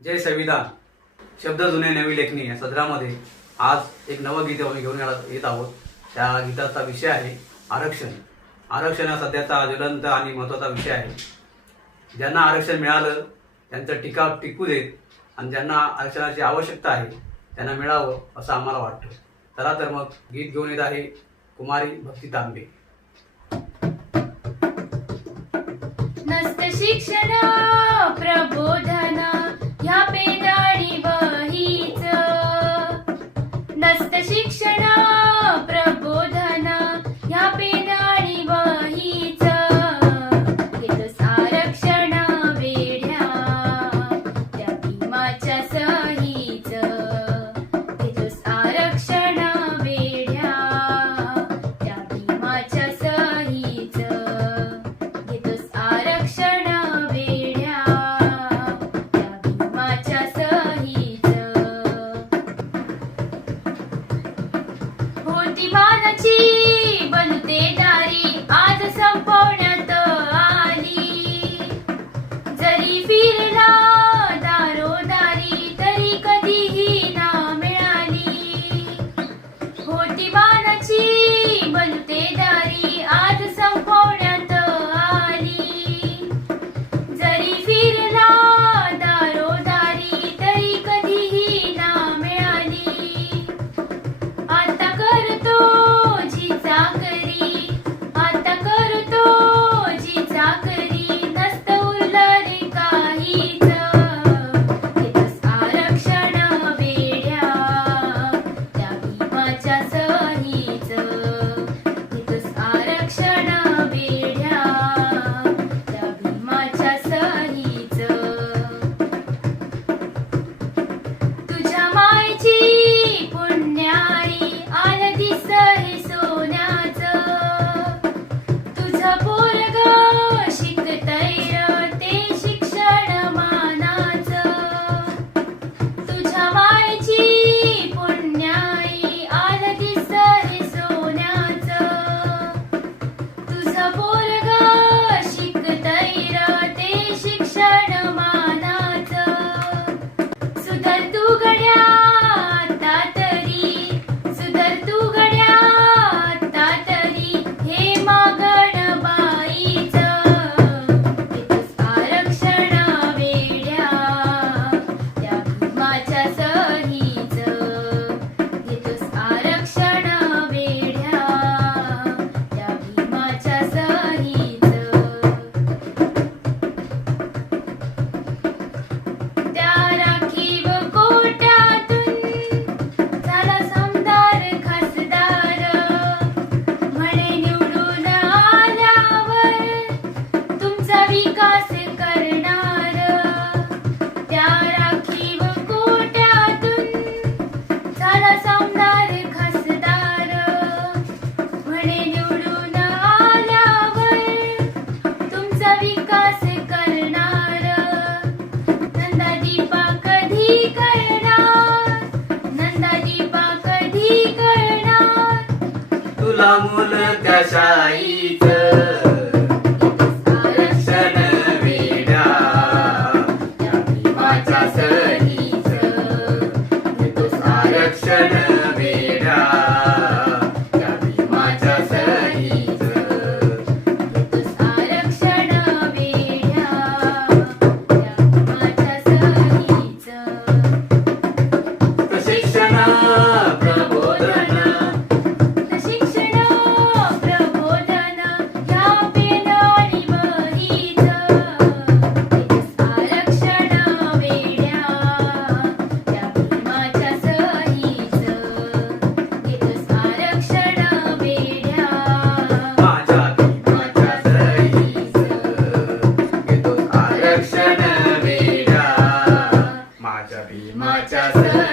जय संविधान शब्द जुने नवी लेखणी या सदरामध्ये आज एक नवं गीत आम्ही घेऊन येत आहोत. त्या गीताचा विषय आहे आरक्षण. आरक्षण हा सध्याचा ज्वलंत आणि महत्त्वाचा विषय आहे. ज्यांना आरक्षण मिळालं त्यांचं टिका टिकू देत आणि ज्यांना आरक्षणाची आवश्यकता आहे त्यांना मिळावं असं आम्हाला वाटतं. चला तर मग गीत घेऊन येत आहे कुमारी भक्ती तांबे. शिक्षण प्रभू खुशी बनते जा तुला मुल कशाईच माझ्या सर. Happy